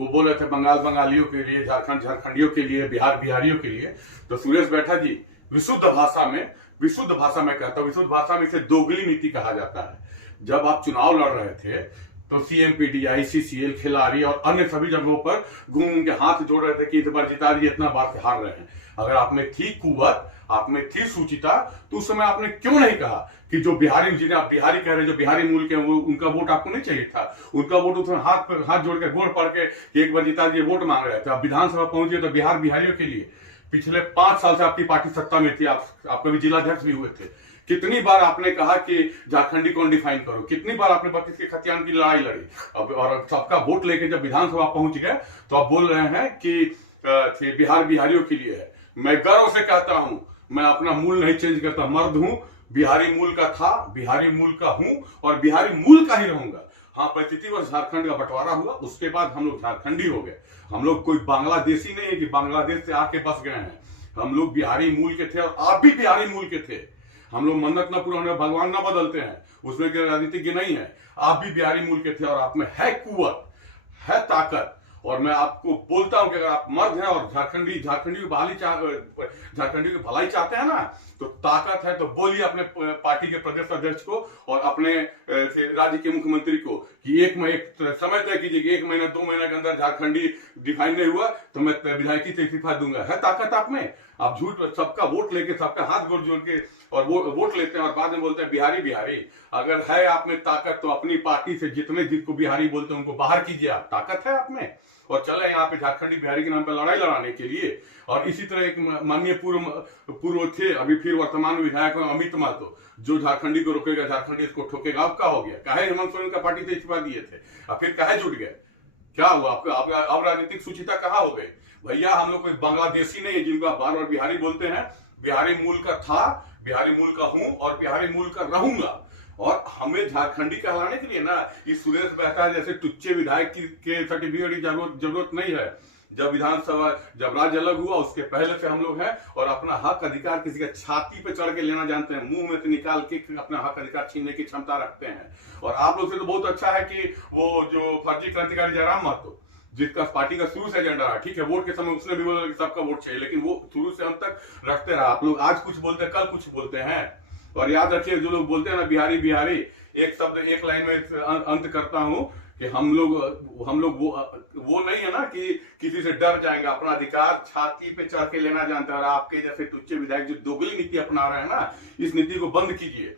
वो बोल रहे थे बंगाल बंगालियों के लिए, झारखंड झारखंडियों के लिए, बिहार बिहारियों के लिए। तो सुरेश बैठा जी विशुद्ध भाषा में कहता हूं, विशुद्ध भाषा में इसे दोगली नीति कहा जाता है। जब आप चुनाव लड़ रहे थे तो सीएमपीडी, आईसीसीएल, खिलाड़ी और अन्य सभी जगहों पर घूम के हाथ जोड़ रहे थे कि इस बार जिता दिए, इतना बार से हार रहे हैं। अगर आप में थी कुवत, आप में थी सुचिता, तो उस समय आपने क्यों नहीं कहा कि जो बिहारी, जिन्हें आप बिहारी कह रहे हैं, जो बिहारी मूल के, वो उनका वोट आपको नहीं चाहिए था? उनका वोट उसमें हाथ जोड़ के गोड़ पड़ के एक बार जिता दिए, वोट मांग रहे थे। आप विधानसभा पहुंचे तो बिहार बिहारियों के लिए। पिछले 5 साल से आपकी पार्टी सत्ता में थी, आप कभी जिलाध्यक्ष भी हुए थे। कितनी बार आपने कहा कि झारखंडी कौन डिफाइन करो, कितनी बार आपने 32 के खतियान की लड़ाई लड़ी। अब और सबका वोट लेके जब विधानसभा पहुंच गए तो आप बोल रहे हैं कि बिहार बिहारियों के लिए है। मैं गर्व से कहता हूं, मैं अपना मूल नहीं चेंज करता, मर्द हूं, बिहारी मूल का था, बिहारी मूल का हूं और बिहारी मूल का ही रहूंगा। हाँ, 35 वर्ष झारखंड का बंटवारा हुआ, उसके बाद हम लोग झारखंडी हो गए। हम लोग कोई बांग्लादेशी नहीं है कि बांग्लादेश से आके बस गए हैं। हम लोग बिहारी मूल के थे और आप भी बिहारी मूल के थे। हम लोग मन्नत न पूरा होने भगवान न बदलते हैं, उसमें के राजनीतिज्ञ नहीं है। आप भी बिहारी मूल के थे और आप में है कुवत, है ताकत। और मैं आपको बोलता हूं कि अगर आप मर्द हैं और झारखंडी की भलाई चाहते हैं ना, तो ताकत है तो बोलिए अपने पार्टी के प्रदेश अध्यक्ष को और अपने राज्य के मुख्यमंत्री को कि एक समय तय कीजिए कि 1 महीना 2 महीने के अंदर झारखंडी डिफाइन नहीं हुआ तो मैं विधायकी से इस्तीफा दूंगा। है ताकत आप में? आप झूठ, सबका वोट लेके, सबका हाथ गोड़ जोड़ के और वोट लेते हैं और बाद में बोलते हैं बिहारी बिहारी। अगर है आप में ताकत तो अपनी पार्टी से जिसको बिहारी बोलते हैं उनको बाहर कीजिए। आप ताकत है आप में और चले यहाँ पे झारखंडी बिहारी के नाम पर लड़ाई लड़ाने के लिए। और इसी तरह एक माननीय पूर्व थे, अभी फिर वर्तमान विधायक अमित महतो, जो झारखंडी को रोकेगा, झारखंडी इसको ठोकेगा। अब क्या हो गया? काहे हेमंत सोरेन का पार्टी से इस्तीफा दिए थे, अब फिर काहे जुट गए? क्या हुआ आपका? अब राजनीतिक सुचिता कहाँ हो गई? भैया हम लोग कोई बांग्लादेशी नहीं है जिनको आप बार बार बिहारी बोलते हैं। बिहारी मूल का था, बिहारी मूल का हूं और बिहारी मूल का रहूंगा। और हमें झारखंडी कहलाने के लिए ना इस सुरेश मेहता जैसे टुच्चे विधायक के सर्टिफिकेट की जरूरत नहीं है। जब राज्य अलग हुआ उसके पहले से हम लोग हैं और अपना हक अधिकार किसी का छाती पे चढ़ के लेना जानते हैं, मुंह में से निकाल के अपना हक अधिकार छीनने की क्षमता रखते हैं। और आप लोग से तो बहुत अच्छा है कि वो जो फर्जी क्रांतिकारी जयराम महतो, जिसका पार्टी का शुरू से एजेंडा रहा, ठीक है, वोट के समय उसने भी बोला कि सबका वोट चाहिए, लेकिन वो शुरू से हम तक रखते रहा। आप लोग आज कुछ बोलते हैं, कल कुछ बोलते हैं। और याद रखिए, जो लोग बोलते हैं ना बिहारी बिहारी, एक शब्द एक लाइन में अंत करता हूं कि हम लोग वो नहीं है ना कि किसी से डर जाएंगे। अपना अधिकार छाती पे चढ़ के लेना जानते हैं। और आपके जैसे टुच्चे विधायक जो दोगली नीति अपना रहे हैं ना, इस नीति को बंद कीजिए।